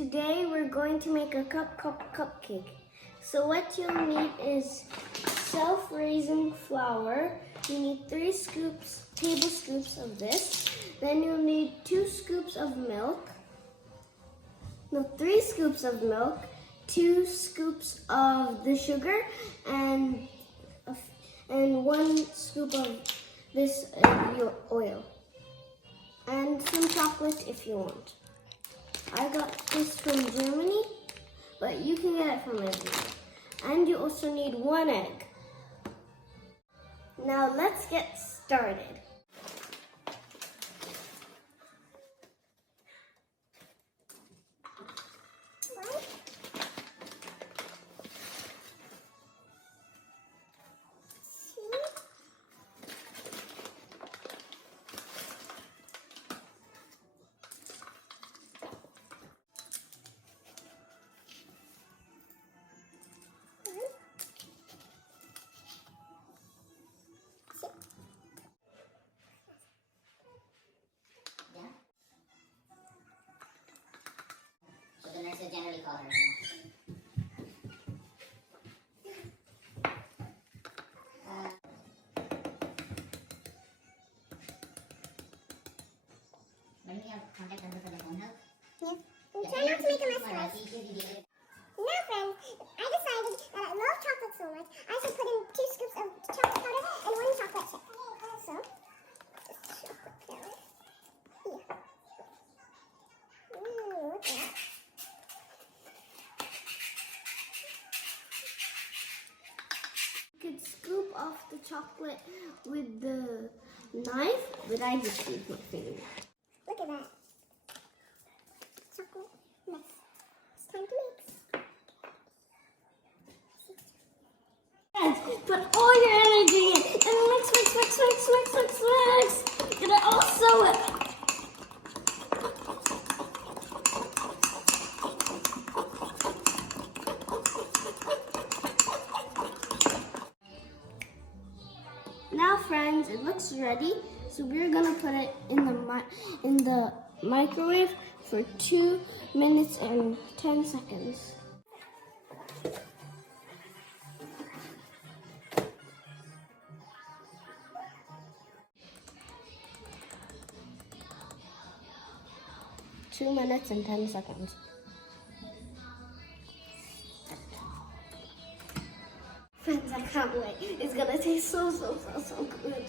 Today we're going to make a cupcake. So what you'll need is self-raising flour. You need 3 tablescoops of this. Then you'll need 2 scoops of milk. No, 3 scoops of milk, 2 scoops of the sugar, and 1 scoop of this your oil. And some chocolate if you want. I got this from Germany, but you can get it from everywhere. And you also need 1 egg. Now let's get started. The nurses generally call her. When we have contact number for the phone help? Yeah. Try not to make a mess, guys. Now, friends, I decided that I love chocolate so much, I should put in 2 scoops of chocolate powder and 1 chocolate chip. So, chocolate powder. Here. Look at that. You could scoop off the chocolate with the knife, but I just use my finger. Look at that. Chocolate mess. It's time to mix. Put all your energy in and mix. You're gonna all sew it. Now, friends, it looks ready. So we're gonna put it in the microwave for 2 minutes and 10 seconds. Two minutes and 10 seconds. Friends, I can't wait. It's gonna taste so good.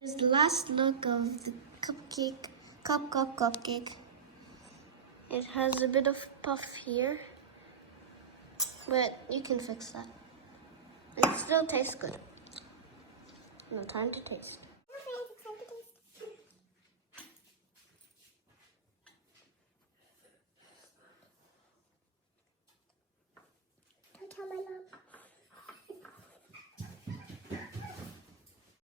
Here's the last look of the cupcake, cupcake. It has a bit of puff here, but you can fix that. And it still tastes good. No time to taste. Don't tell my mom.